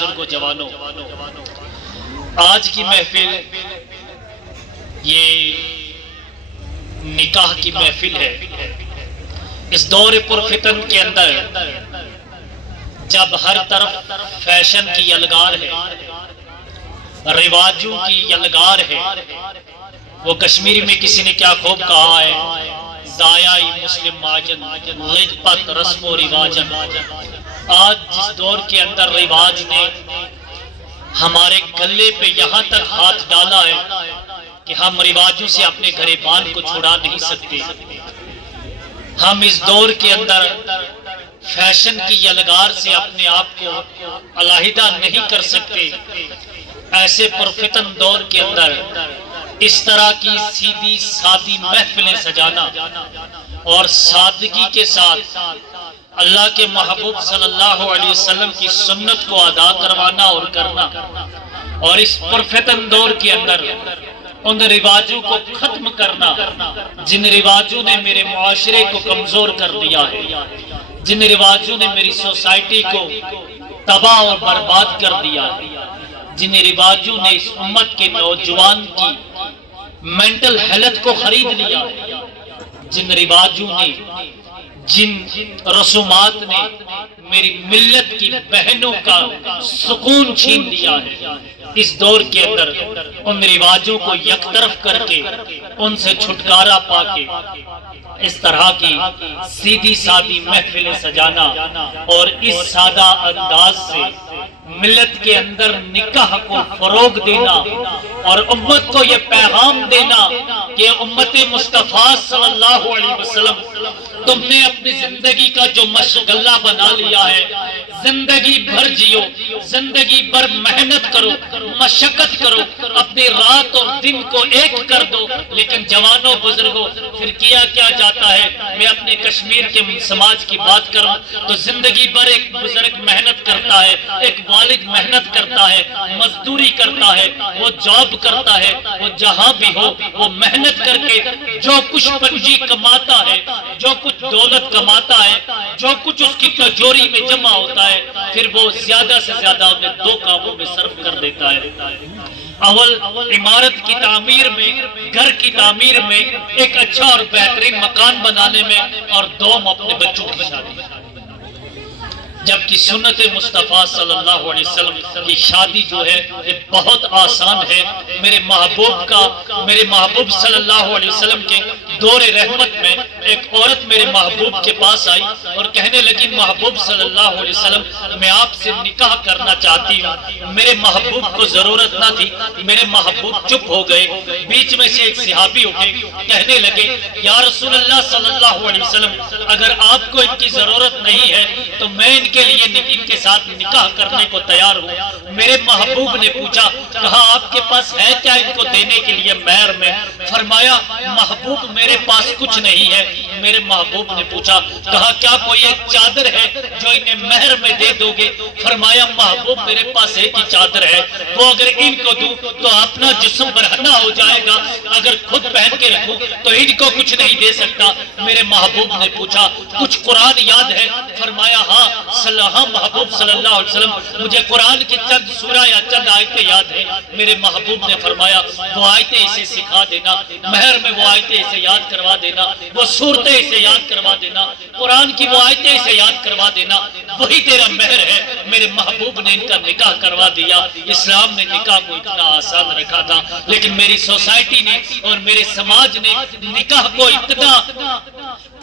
بزرگوں جوانوں، آج کی محفل یہ نکاح کی محفل ہے۔ اس دور پرفتن کے اندر جب ہر طرف فیشن کی یلغار ہے، رواجوں کی یلغار ہے، وہ کشمیری میں کسی نے کیا خوب کہا ہے، ضائعی مسلم ماجن لغپت رسم و رواجن۔ آج جس دور کے اندر رواج نے ہمارے گلے پہ یہاں تک ہاتھ ڈالا ہے کہ ہم رواجوں سے اپنے گریبان کو چھڑا نہیں سکتے۔ ہم اس دور کے اندر فیشن کی یلغار سے اپنے آپ کو علیحدہ نہیں کر سکتے۔ ایسے پرفتن دور کے اندر اس طرح کی سیدھی سادی محفلیں سجانا اور سادگی کے ساتھ اللہ کے محبوب صلی اللہ علیہ وسلم کی سنت کو ادا کروانا اور کرنا، اور اس پرفتن دور کے اندر ان رواجوں کو ختم کرنا جن رواجوں نے میرے معاشرے کو کمزور کر دیا ہے، جن رواجوں نے میری سوسائٹی کو تباہ اور برباد کر دیا ہے، جن رواجوں نے اس امت کے نوجوان کی مینٹل ہیلتھ کو خرید لیا ہے، جن رواجوں نے، جن رسومات نے میری ملت کی بہنوں کا سکون چھین لیا ہے، اس دور کے اندر ان رواجوں کو یک طرف کر کے ان سے چھٹکارا پا کے اس طرح کی سیدھی سادی محفلیں سجانا اور اس سادہ انداز سے ملت کے اندر نکاح کو فروغ دینا اور امت کو یہ پیغام دینا کہ امت مصطفیٰ صلی اللہ علیہ وسلم، تم نے اپنی زندگی کا جو مشغلہ بنا لیا ہے، زندگی بھر جیو، زندگی بھر محنت کرو، مشقت کرو، اپنی رات اور دن کو ایک کر دو۔ لیکن جوانوں بزرگوں، پھر کیا کیا جاتا ہے؟ میں اپنے کشمیر کے سماج کی بات کروں تو زندگی بھر ایک بزرگ محنت کرتا ہے، ایک والد محنت کرتا ہے، مزدوری کرتا ہے، وہ جاب کرتا ہے، وہ جہاں بھی ہو وہ محنت کر کے جو کچھ پنجی کماتا ہے، جو کچھ دولت کماتا ہے، جو کچھ اس کی تجوری میں جمع ہوتا ہے، پھر وہ زیادہ سے زیادہ انہیں دو کاموں میں صرف کر دیتا ہے۔ اول عمارت کی تعمیر میں، گھر کی تعمیر میں، ایک اچھا اور بہترین مکان بنانے میں، اور دوم اپنے بچوں کی شادی۔ جبکہ سنت مصطفیٰ صلی اللہ علیہ وسلم کی شادی جو ہے یہ بہت آسان ہے۔ میرے محبوب صلی اللہ علیہ وسلم کے دور رحمت میں ایک عورت میرے محبوب کے پاس آئی اور کہنے لگی، محبوب صلی اللہ علیہ وسلم میں آپ سے نکاح کرنا چاہتی ہوں۔ میرے محبوب کو ضرورت نہ تھی، میرے محبوب چپ ہو گئے۔ بیچ میں سے ایک صحابی اٹھے، کہنے لگے، یا رسول اللہ صلی اللہ علیہ وسلم اگر آپ کو ان کی ضرورت نہیں ہے تو میں ان کے لیے ان کے ساتھ نکاح کرنے کو تیار ہوں۔ میرے محبوب نے پوچھا، کہا آپ کے پاس ہے کیا ان کو دینے کے لیے مہر میں؟ فرمایا، محبوب میرے پاس کچھ نہیں ہے۔ میرے محبوب نے پوچھا، کہا کیا کوئی ایک چادر ہے جو انہیں مہر میں دے دو گے؟ فرمایا، محبوب میرے پاس ایک ہی چادر ہے، وہ اگر ان کو دوں تو اپنا جسم برہنہ ہو جائے گا، اگر خود پہن کے رکھوں تو ان کو کچھ نہیں دے سکتا۔ میرے محبوب نے پوچھا، کچھ قرآن یاد ہے؟ فرمایا، ہاں محبوب صلی اللہ علیہ وسلم مجھے قرآن کی چند سورہ یا چند آیتیں یاد ہیں۔ میرے محبوب نے فرمایا، وہ آیتیں اسے سکھا دینا، مہر میں وہ آیتیں اسے یاد کروا دینا، وہ صورتیں اسے یاد کروا دینا، قرآن کی وہ آیتیں اسے یاد کروا دینا، وہی تیرا مہر ہے۔ میرے محبوب نے ان کا نکاح کروا دیا۔ اسلام نے نکاح کو اتنا آسان رکھا تھا، لیکن میری سوسائٹی نے اور میرے سماج نے نکاح کو اتنا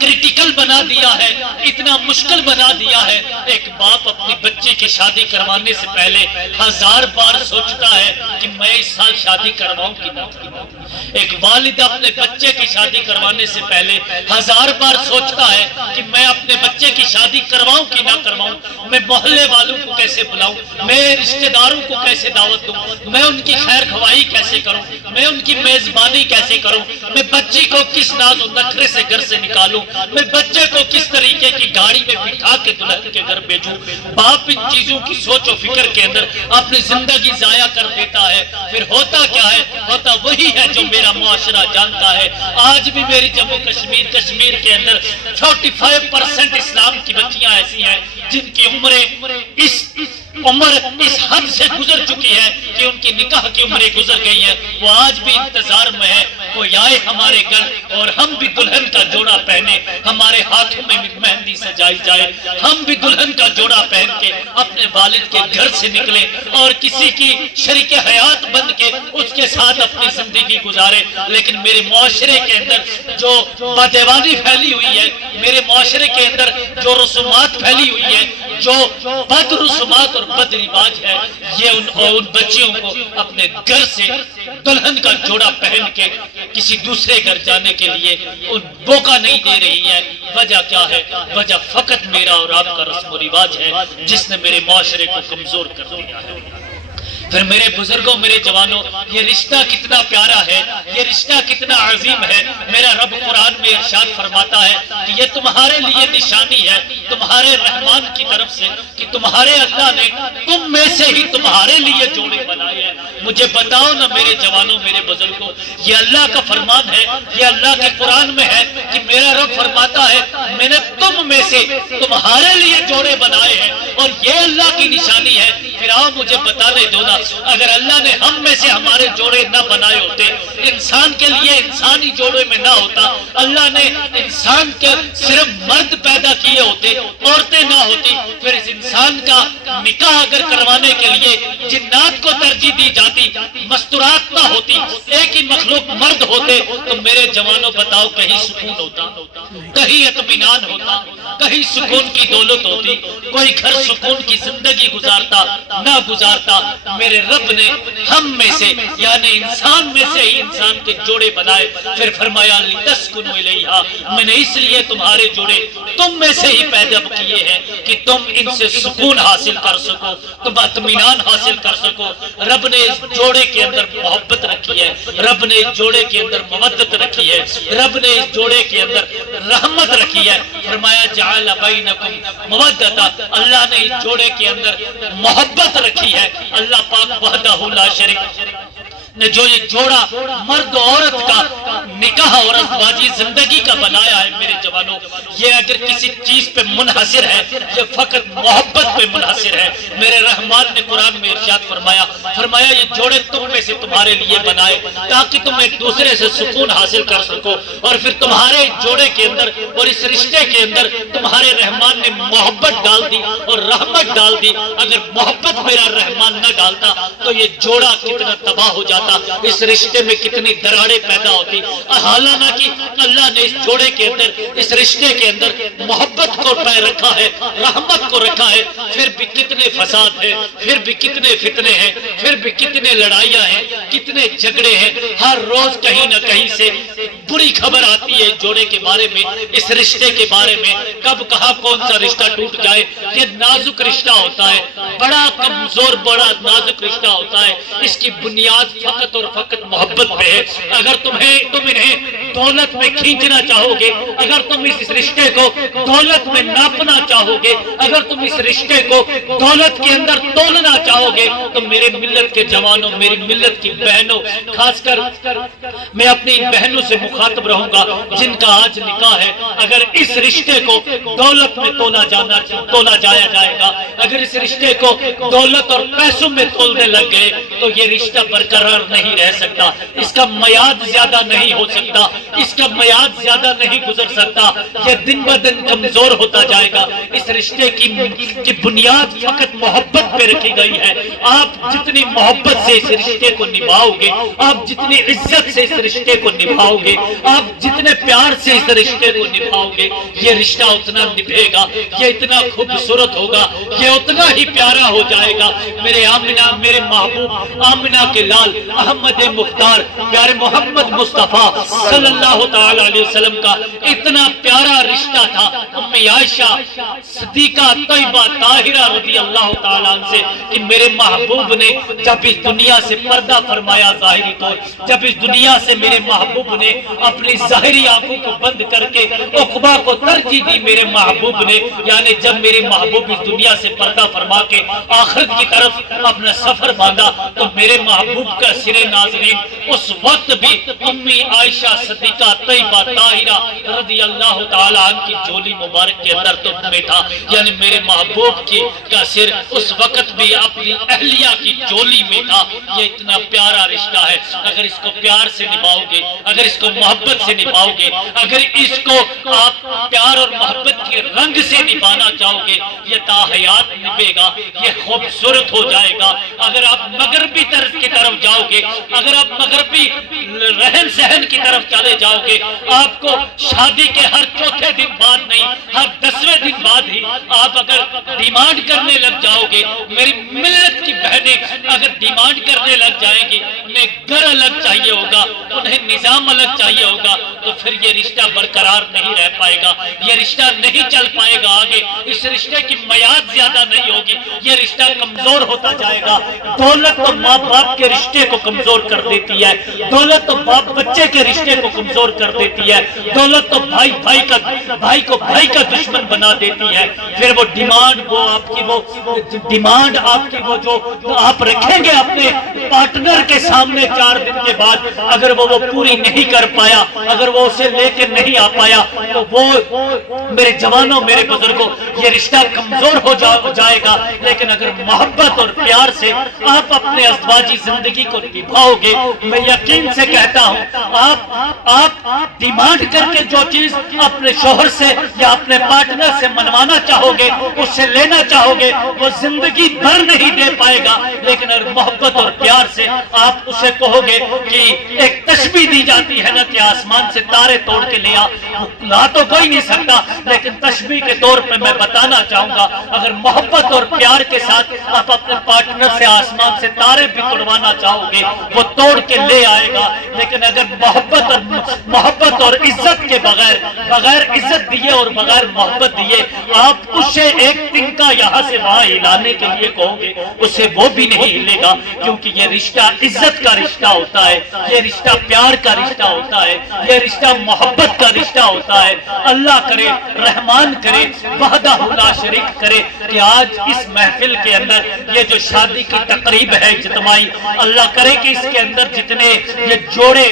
کریٹیکل بنا دیا ہے، اتنا مشکل بنا دیا ہے۔ ایک باپ اپنی بچے کی شادی کروانے سے پہلے 1000 بار سوچتا ہے کہ میں اس سال شادی کرواؤں کہ نہ۔ ایک والد اپنے بچے کی شادی کروانے سے پہلے 1000 بار سوچتا ہے کہ میں اپنے بچے کی شادی کرواؤں کہ نہ کرواؤں، میں محلے والوں کو کیسے بلاؤں، میں رشتہ داروں کو کیسے دعوت دوں، میں ان کی خیر خواہی کیسے کروں، میں ان کی میزبانی کیسے کروں، میں بچی کو کس ناز و نخرے سے گھر سے نکالوں، میں بچے کو کس طریقے کی گاڑی میں بٹھا کے دلہن کے گھر بھیجوں۔ باپ ان چیزوں کی سوچ و فکر کے اندر اپنی زندگی ضائع کر دیتا ہے۔ پھر ہوتا کیا ہے؟ ہوتا وہی ہے جو میرا معاشرہ جانتا ہے۔ آج بھی میری جموں کشمیر کے اندر 45% اسلام کی بچیاں ایسی ہیں جن کی عمریں اس عمر اس حد سے گزر چکی ہے کہ ان کی نکاح کی عمریں گزر گئی ہیں، وہ آج بھی انتظار میں ہے کوئی آئے ہمارے گھر اور ہم بھی دلہن کا جوڑا پہنے، ہمارے ہاتھوں میں مہندی سجائی جائے، ہم بھی دلہن کا جوڑا پہن کے اپنے والد کے گھر سے نکلے اور کسی کی شریک حیات بن کے اس کے ساتھ اپنی زندگی گزارے۔ لیکن میرے معاشرے کے اندر جو بدعنوانی پھیلی ہوئی ہے، میرے معاشرے کے اندر جو رسومات پھیلی ہوئی ہے، جو بد رسومات اور بد رواج ہے، یہ ان بچیوں کو اپنے گھر سے دلہن کا جوڑا پہن کے کسی دوسرے گھر جانے کے لیے ان موقع نہیں دے رہی ہے۔ وجہ کیا ہے؟ وجہ فقط میرا اور آپ کا رسم و رواج ہے جس نے میرے معاشرے کو کمزور کر دیا ہے۔ پھر میرے بزرگوں، میرے جوانوں، یہ رشتہ کتنا پیارا ہے، یہ رشتہ کتنا عظیم ہے۔ میرا رب قرآن میں ارشاد فرماتا ہے کہ یہ تمہارے لیے نشانی ہے تمہارے رحمان کی طرف سے کہ تمہارے اللہ نے تم میں سے ہی تمہارے لیے جوڑے بنائے ہیں۔ مجھے بتاؤ نا میرے جوانوں، میرے بزرگوں، یہ اللہ کا فرمان ہے، یہ اللہ کے قرآن میں ہے کہ میرا رب فرماتا ہے میں نے تم میں سے تمہارے لیے جوڑے بنائے ہیں اور یہ اللہ کی نشانی ہے۔ پھر آؤ مجھے بتانے دو نا، اگر اللہ نے ہم میں سے ہمارے جوڑے نہ بنائے ہوتے، انسان کے لیے انسانی جوڑے میں نہ ہوتا، اللہ نے انسان کے صرف مرد پیدا کیے ہوتے، عورتیں نہ ہوتی، پھر اس انسان کا نکاح اگر کروانے کے لیے جنات کو ترجیح دی جاتی، مستورات نہ ہوتی، ایک ہی مخلوق مرد ہوتے، تو میرے جوانوں بتاؤ کہیں سکون ہوتا، کہیں اطمینان ہوتا، کہیں سکون کی دولت ہوتی، کوئی گھر سکون کی زندگی گزارتا نہ گزارتا۔ میرے رب نے ہم میں سے یعنی انسان میں سے ہی انسان کے جوڑے بنائے، پھر فرمایا لِتَسْكُنُوا إِلَيْهَا، میں نے اس لیے تمہارے جوڑے تم میں سے ہی پیدا کیے ہیں کہ تم ان سے سکون حاصل کر سکو، تم اطمینان حاصل کر سکو۔ رب نے اس جوڑے کے اندر محبت رکھی ہے، رب نے اس جوڑے کے اندر مودت رکھی ہے، رب نے اس جوڑے کے اندر رحمت رکھی ہے۔ فرمایا جعل بینکم مودۃ، اللہ نے اس جوڑے کے اندر محبت رکھی ہے۔ اللہ پاک وحدہ لا شریک نے جو یہ جوڑا مرد و عورت کا نکاح اور ازواجی زندگی کا بنایا ہے، میرے جوانوں، یہ اگر کسی چیز پہ منحصر ہے، یہ فقط محبت پہ منحصر ہے۔ میرے رحمان نے قرآن میں ارشاد فرمایا یہ جوڑے تم میں سے تمہارے لیے بنائے تاکہ تم ایک دوسرے سے سکون حاصل کر سکو، اور پھر تمہارے جوڑے کے اندر اور اس رشتے کے اندر تمہارے رحمان نے محبت ڈال دی اور رحمت ڈال دی۔ اگر محبت میرا رحمان نہ ڈالتا تو یہ جوڑا کتنا تباہ ہو جاتا، اس رشتے میں کتنی دراڑیں پیدا ہوتی۔ حالانہ کہ اللہ نے اس جوڑے کے اندر، اس رشتے کے اندر محبت کو رکھا ہے، رحمت کو رکھا ہے، پھر بھی کتنے فساد ہیں، پھر بھی کتنے فتنے ہیں، پھر بھی کتنے لڑائیاں ہیں، کتنے جھگڑے ہیں۔ ہر روز کہیں نہ کہیں سے بری خبر آتی ہے جوڑے کے بارے میں، اس رشتے کے بارے میں، کب کہاں کون سا رشتہ ٹوٹ جائے۔ یہ نازک رشتہ ہوتا ہے، بڑا کمزور، بڑا نازک رشتہ ہوتا ہے۔ اس کی بنیاد فقط اور فقط محبت پہ ہے۔ اگر تم انہیں دولت میں کھینچنا چاہو گے، اگر تم اس رشتے کو دولت میں ناپنا چاہو گے، اگر تم اس رشتے کو دولت کے اندر تولنا چاہو گے، تو میرے ملت کے جوانوں، میری ملت کی بہنوں، خاص کر میں اپنی ان بہنوں سے مخاطب رہوں گا جن کا آج نکاح ہے، اگر اس رشتے کو دولت میں تولا جایا جائے گا، اگر اس رشتے کو دولت اور پیسوں میں تولنے لگ گئے تو یہ رشتہ برقرار نہیں رہ سکتا، اس کا میعاد زیادہ نہیں ہو سکتا، اس کا میعاد زیادہ نہیں گزر سکتا، یہ دن بہ دن کمزور ہوتا جائے گا۔ اس رشتے کی بنیاد فقط محبت پہ رکھی گئی ہے۔ آپ جتنی محبت سے اس رشتے کو نبھاؤ گے، آپ جتنی عزت سے اس رشتے کو نبھاؤ گے، آپ جتنے پیار سے اس رشتے کو نبھاؤ گے، یہ رشتہ اتنا نبھے گا، یہ اتنا خوبصورت ہوگا، یہ اتنا ہی پیارا ہو جائے گا۔ میرے آمنہ، میرے محبوب آمنہ کے لال احمد مختار پیارے محمد مصطفیٰ صلی اللہ تعالی علیہ وسلم کا اتنا پیارا رشتہ تھا۔ ام عائشہ صدیقہ طیبہ طاہرہ رضی اللہ تعالیٰ عنہ سے کہ میرے محبوب نے جب اس دنیا سے پردہ فرمایا ظاہری طور، جب اس دنیا سے میرے محبوب نے اپنی ظاہری آنکھوں کو بند کر کے عقبہ کو ترجیح دی میرے محبوب نے، یعنی جب میرے محبوب اس دنیا سے پردہ فرما کے آخرت کی طرف اپنا سفر باندھا تو میرے محبوب کا سر ناظرین اس وقت بھی امی عائشہ صدیقہ طیبہ طاہرہ رضی اللہ تعالیٰ عنہ کی جولی مبارک کے اندر تو میں تھا، یعنی میرے محبوب کا سر اس وقت بھی اپنی اہلیہ کی جولی میں تھا۔ یہ اتنا پیارا رشتہ ہے، اگر اس کو پیار سے نبھاؤ گے، اگر اس کو محبت سے نبھاؤ گے، اگر اس کو آپ پیار اور محبت کے رنگ سے نبھانا چاہو گے، یہ تا حیات نبھے گا، یہ خوبصورت ہو جائے گا۔ اگر آپ مغربی طرز کی طرف جاؤ گے، اگر آپ مغربی رہن سہن کی طرف چلے جاؤ گے، آپ کو شادی کے ہر چوتھے دن بعد نہیں، ہر 10ویں دن بعد ہی آپ اگر ڈیمانڈ کرنے لگ جاؤ گے، میری ملت کی بہنیں اگر ڈیمانڈ کرنے لگ جائیں گی، انہیں گھر الگ چاہیے ہوگا، انہیں نظام الگ چاہیے ہوگا، تو پھر یہ رشتہ برقرار نہیں رہ پائے گا، یہ رشتہ نہیں چل پائے گا آگے، اس رشتے کی میعاد زیادہ نہیں ہوگی، یہ رشتہ کمزور ہوتا جائے گا۔ دولت تو ماں باپ کے رشتے کو کمزور کر دیتی ہے، دولت تو باپ بچے کے رشتے کو کمزور کر دیتی ہے، دولت تو بھائی کو بھائی کا دشمن بنا دیتی ہے۔ پھر وہ ڈیمانڈ آپ کی وہ جو آپ رکھیں گے اپنے پارٹنر کے سامنے 4 دن کے بعد، اگر وہ پوری نہیں کر پایا، اگر وہ اسے لے کے نہیں آ پایا، تو وہ میرے جوانوں میرے بزرگوں یہ رشتہ کمزور ہو جائے گا۔ لیکن اگر محبت اور پیار سے آپ اپنے ازدواجی زندگی کو نبھاؤ گے، میں یقین سے کہتا ہوں آپ ڈیمانڈ کر کے جو چیز اپنے شوہر سے یا اپنے پارٹنر سے منوانا چاہو گے، اس سے لینا چاہو گے، وہ زندگی بھر نہیں دے پائے گا۔ لیکن اگر محبت اور پیار سے آپ اسے کہو گے کہ ایک تشبیہ دی جاتی ہے نا کہ آسمان سے تارے توڑ کے لیا، لا تو کوئی نہیں سکتا، لیکن تشبیہ کے طور پہ میں بتانا چاہوں گا، اگر محبت اور پیار کے ساتھ آپ اپنے پارٹنر سے آسمان سے تارے بھی توڑوانا چاہو گے، وہ توڑ کے لے آئے گا۔ لیکن اگر محبت اور عزت کے بغیر عزت دیے اور بغیر محبت دیے آپ اسے ایک تنکا یہاں سے وہاں ہلانے کے لیے کہو گے، اسے وہ بھی نہیں ہلے گا، کیونکہ یہ رشتہ عزت کا رشتہ ہوتا ہے، یہ رشتہ پیار کا رشتہ ہوتا ہے، یہ رشتہ محبت کا رشتہ ہوتا ہے۔ اللہ کرے، رحمان کرے، وحدہ لا شریک کرے کہ آج اس محفل کے اندر یہ جو شادی کی تقریب ہے اجتماعی، اللہ کرے کہ اس کے اندر جتنے یہ جوڑے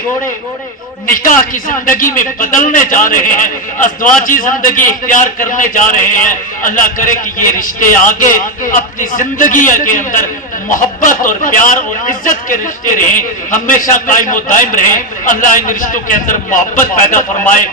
نکاح کی زندگی میں بدلنے جا رہے ہیں، ازدواجی زندگی اختیار کرنے جا رہے ہیں، اللہ کرے کہ یہ رشتے آگے اپنی زندگی کے اندر محبت اور پیار اور عزت کے رشتے رہیں، ہمیشہ قائم و دائم رہیں۔ اللہ ان رشتوں کے اندر محبت پیدا فرمائے۔